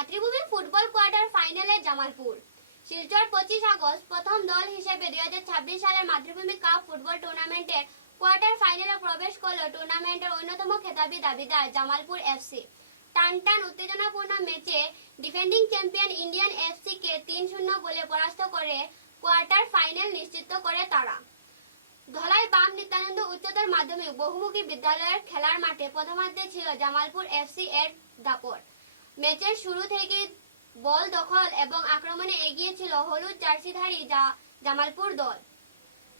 মাতৃভূমি football quarter ফাইনালে Jamalpur. Silchar 25 August প্রথম দল হিসেবে 2026 সালের মাতৃভূমি কাপ ফুটবল টুর্নামেন্টের কোয়ার্টার ফাইনালে প্রবেশ করল টুর্নামেন্টের অন্যতম খেতাবি দাবিদার জামালপুর এফসি। টান উত্তেজনাপূর্ণ ম্যাচে ডিফেন্ডিং চ্যাম্পিয়ন ইন্ডিয়ান এফসি কে 3-0 গোলে পরাস্ত করে কোয়ার্টার ফাইনাল নিশ্চিত করে তারা। ধলাই বাম নিত্যানন্দ উচ্চতর মাধ্যমিক বহুমুখী বিদ্যালয়ের খেলার মাঠে প্রথমার্ধে ছিল জামালপুর এফসি এর দাপট। ম্যাচের শুরু থেকে বল দখল এবং আক্রমণে এগিয়ে ছিল হলুদ জার্সিধারী জামালপুর দল।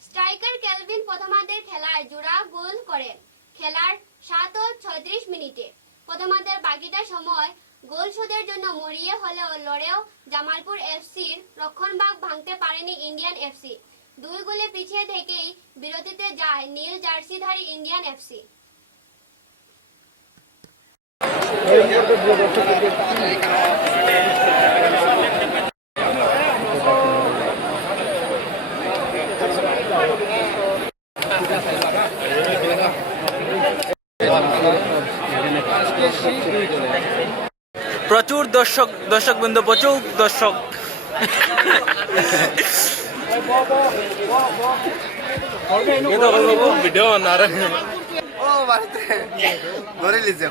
স্ট্রাইকার কেলভিন প্রথমার্ধের খেলায় জোড়া গোল করেন খেলার 7 ও 36 মিনিটে। প্রথমার্ধের বাকিটা সময় গোল শোধের জন্য মরিয়ে হলেও লড়েও জামালপুর এফসির রক্ষণভাগ ভাঙতে পারেনি ইন্ডিয়ান এফসি। 2 গোলে পিছিয়ে থেকেই বিরতিতে যায় নীল জার্সিধারী ইন্ডিয়ান এফসি। প্রচুর দর্শকবৃন্দ, প্রচুর দর্শক। ভিডিও बना रहे हैं। ओ बात है धरे लीजिए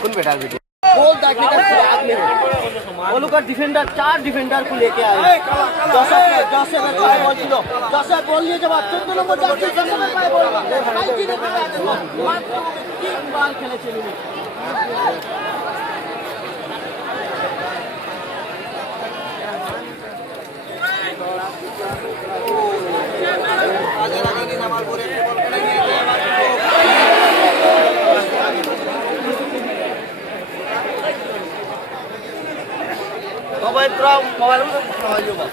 कौन बेटा वीडियो गोल दागने का सुराग में है। वो लोग का डिफेंडर 4 डिफेंडर को लेके आए। जैसे में पाए बॉल ছিল जैसे बॉल लिए जब 14 नंबर जाके जैसे में पाए बॉल भाई जी ने मात्र 3 बार खेले चली। मोबाइल पूरा मोबाइल में मोबाइल होगा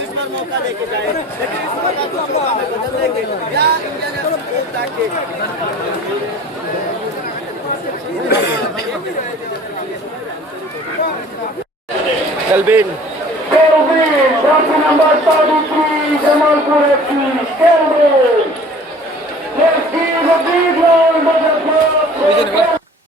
इस बार मौका लेके जाए, लेकिन इस बार तो हम मौका बदल देंगे या इंडिया ने गोल ताकि kelvin number 33 Jamalpur FC Kelvin. Let's give a big round of applause.